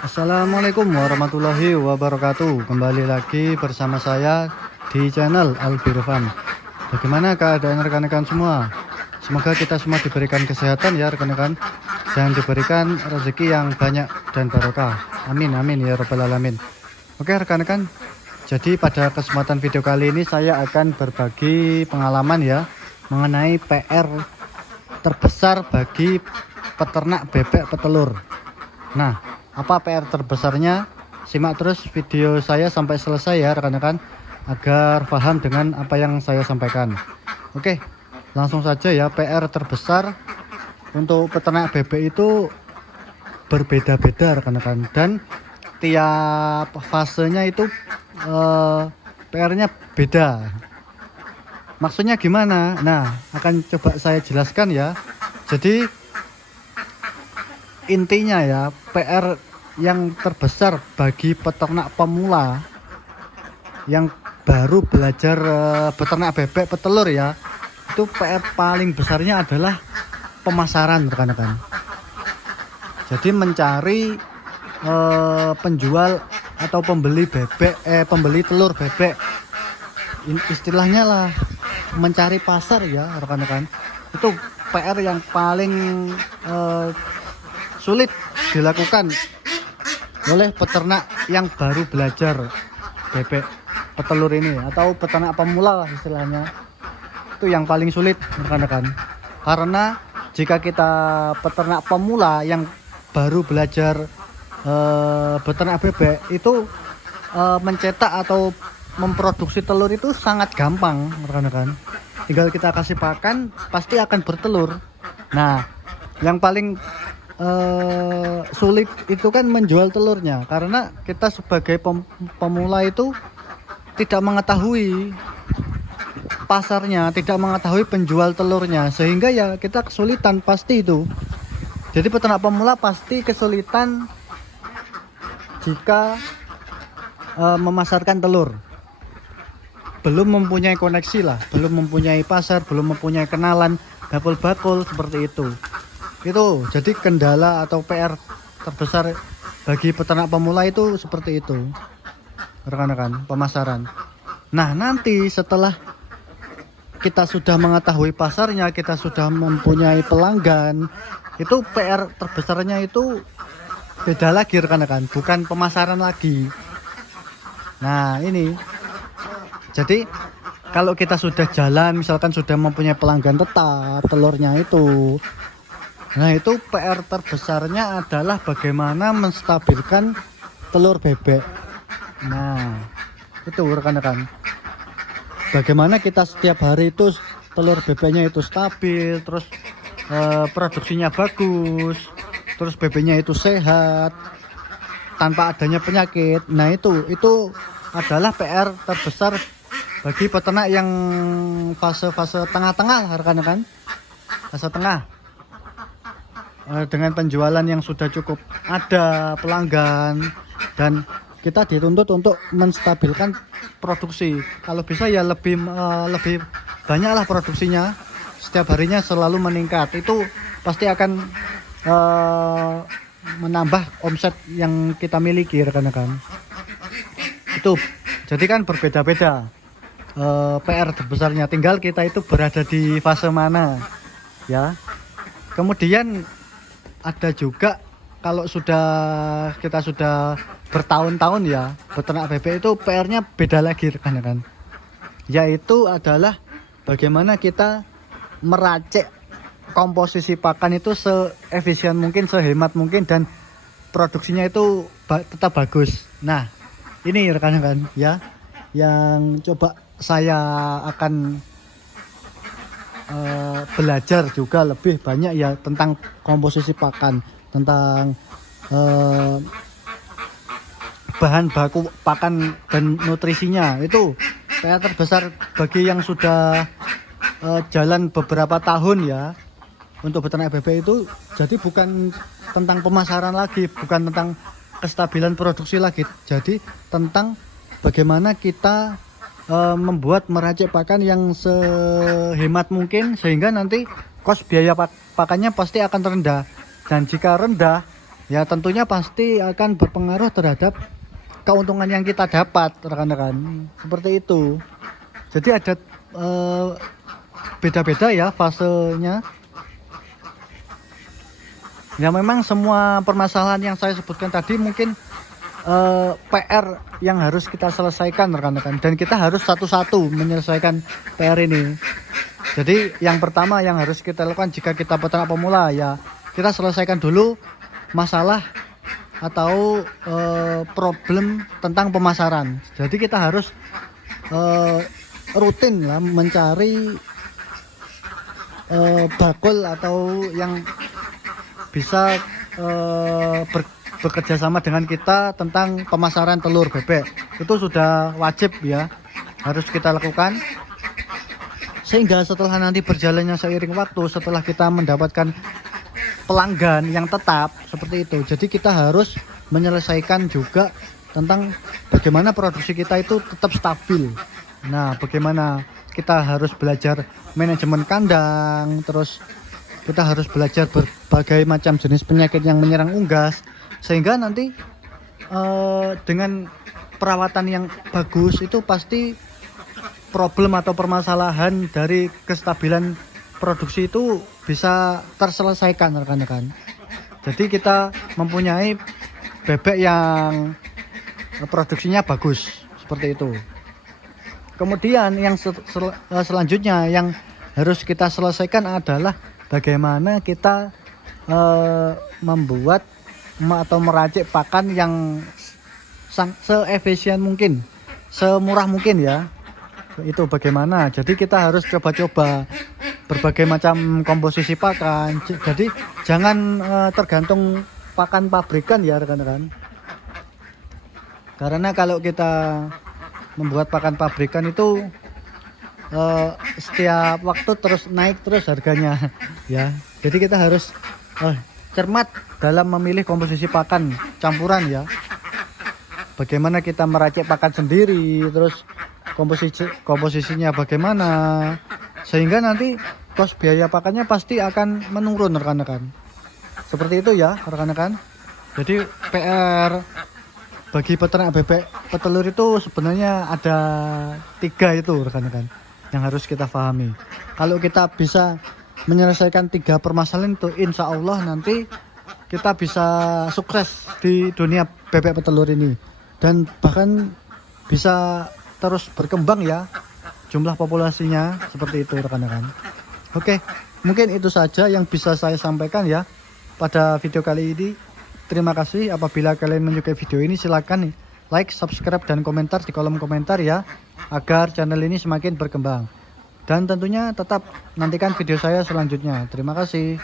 Assalamualaikum warahmatullahi wabarakatuh. Kembali lagi bersama saya di channel Albirfan. Bagaimana keadaan rekan-rekan semua? Semoga kita semua diberikan kesehatan ya rekan-rekan, dan diberikan rezeki yang banyak dan barokah. Amin amin ya rabbal alamin. Oke rekan-rekan, jadi pada kesempatan video kali ini saya akan berbagi pengalaman ya mengenai PR terbesar bagi peternak bebek petelur. Nah, apa PR terbesarnya? Simak terus video saya sampai selesai ya rekan-rekan, agar paham dengan apa yang saya sampaikan. Oke, langsung saja ya. PR terbesar untuk peternak bebek itu berbeda-beda rekan-rekan, dan tiap fasenya itu PR-nya beda. Maksudnya gimana? Nah, akan coba saya jelaskan ya. Jadi intinya ya, PR yang terbesar bagi peternak pemula yang baru belajar peternak bebek petelur ya, itu PR paling besarnya adalah pemasaran rekan-rekan. Jadi mencari penjual atau pembeli bebek, pembeli telur bebek, istilahnya lah mencari pasar ya rekan-rekan. Itu PR yang paling sulit dilakukan oleh peternak yang baru belajar bebek petelur ini, atau peternak pemula istilahnya. Itu yang paling sulit rekan-rekan, karena jika kita peternak pemula yang baru belajar peternak bebek itu mencetak atau memproduksi telur itu sangat gampang rekan-rekan. Tinggal kita kasih pakan pasti akan bertelur. Nah, yang paling sulit itu kan menjual telurnya, karena kita sebagai pemula itu tidak mengetahui pasarnya, tidak mengetahui penjual telurnya, sehingga ya kita kesulitan pasti itu. Jadi peternak pemula pasti kesulitan jika memasarkan telur, belum mempunyai koneksi lah, belum mempunyai pasar, belum mempunyai kenalan bakul-bakul seperti itu. Itu jadi kendala atau PR terbesar bagi peternak pemula itu seperti itu rekan-rekan, pemasaran. Nah, nanti setelah kita sudah mengetahui pasarnya, kita sudah mempunyai pelanggan, itu PR terbesarnya itu beda lagi rekan-rekan, bukan pemasaran lagi. Nah, ini jadi kalau kita sudah jalan, misalkan sudah mempunyai pelanggan tetap telurnya itu, nah itu PR terbesarnya adalah bagaimana menstabilkan telur bebek. Nah, itu rekan-rekan, bagaimana kita setiap hari itu telur bebeknya itu stabil, terus produksinya bagus, terus bebeknya itu sehat tanpa adanya penyakit. Nah, itu adalah PR terbesar bagi peternak yang fase-fase tengah-tengah rekan-rekan, fase tengah, dengan penjualan yang sudah cukup ada pelanggan, dan kita dituntut untuk menstabilkan produksi. Kalau bisa ya lebih banyaklah produksinya, setiap harinya selalu meningkat. Itu pasti akan menambah omset yang kita miliki rekan-rekan. Itu jadi kan berbeda-beda PR terbesarnya, tinggal kita itu berada di fase mana ya. Kemudian ada juga kalau kita sudah bertahun-tahun ya peternak bebek, itu PR-nya beda lagi rekan-rekan, yaitu adalah bagaimana kita meracik komposisi pakan itu seefisien mungkin, sehemat mungkin, dan produksinya itu tetap bagus. Nah, ini rekan-rekan ya, yang coba saya akan belajar juga lebih banyak ya tentang komposisi pakan, tentang bahan baku pakan dan nutrisinya. Itu PR terbesar bagi yang sudah jalan beberapa tahun ya untuk peternak bebek itu. Jadi bukan tentang pemasaran lagi, bukan tentang kestabilan produksi lagi, jadi tentang bagaimana kita membuat meracik pakan yang sehemat mungkin, sehingga nanti kos biaya pakannya pasti akan rendah. Dan jika rendah, ya tentunya pasti akan berpengaruh terhadap keuntungan yang kita dapat, rekan-rekan. Seperti itu. Jadi ada beda-beda ya fasenya. Ya memang semua permasalahan yang saya sebutkan tadi mungkin PR yang harus kita selesaikan, rekan-rekan, dan kita harus satu-satu menyelesaikan PR ini. Jadi yang pertama yang harus kita lakukan jika kita peternak pemula, ya kita selesaikan dulu masalah atau problem tentang pemasaran. Jadi kita harus rutin lah mencari bakul atau yang bisa bekerja sama dengan kita tentang pemasaran telur bebek. Itu sudah wajib ya, harus kita lakukan. Sehingga setelah nanti berjalannya seiring waktu, setelah kita mendapatkan pelanggan yang tetap seperti itu, jadi kita harus menyelesaikan juga tentang bagaimana produksi kita itu tetap stabil. Nah, bagaimana kita harus belajar manajemen kandang, terus kita harus belajar berbagai macam jenis penyakit yang menyerang unggas, sehingga nanti dengan perawatan yang bagus itu pasti problem atau permasalahan dari kestabilan produksi itu bisa terselesaikan, rekan-rekan. Jadi kita mempunyai bebek yang produksinya bagus seperti itu. Kemudian yang selanjutnya yang harus kita selesaikan adalah bagaimana kita membuat atau meracik pakan yang seefisien mungkin, semurah mungkin ya. Itu bagaimana. Jadi kita harus coba-coba berbagai macam komposisi pakan. Jadi jangan tergantung pakan pabrikan ya, rekan-rekan. Karena kalau kita membuat pakan pabrikan itu setiap waktu terus naik terus harganya ya. Jadi kita harus cermat dalam memilih komposisi pakan campuran ya. Bagaimana kita meracik pakan sendiri, terus komposisinya bagaimana, sehingga nanti kos biaya pakannya pasti akan menurun, rekan-rekan. Seperti itu ya, rekan-rekan. Jadi PR bagi peternak bebek petelur itu sebenarnya ada 3 itu, rekan-rekan, yang harus kita pahami. Kalau kita bisa menyelesaikan 3 permasalahan itu, insya Allah nanti kita bisa sukses di dunia bebek petelur ini, dan bahkan bisa terus berkembang ya jumlah populasinya, seperti itu, rekan-rekan. Oke, mungkin itu saja yang bisa saya sampaikan ya pada video kali ini. Terima kasih. Apabila kalian menyukai video ini, silakan like, subscribe, dan komentar di kolom komentar ya, agar channel ini semakin berkembang. Dan tentunya tetap nantikan video saya selanjutnya. Terima kasih.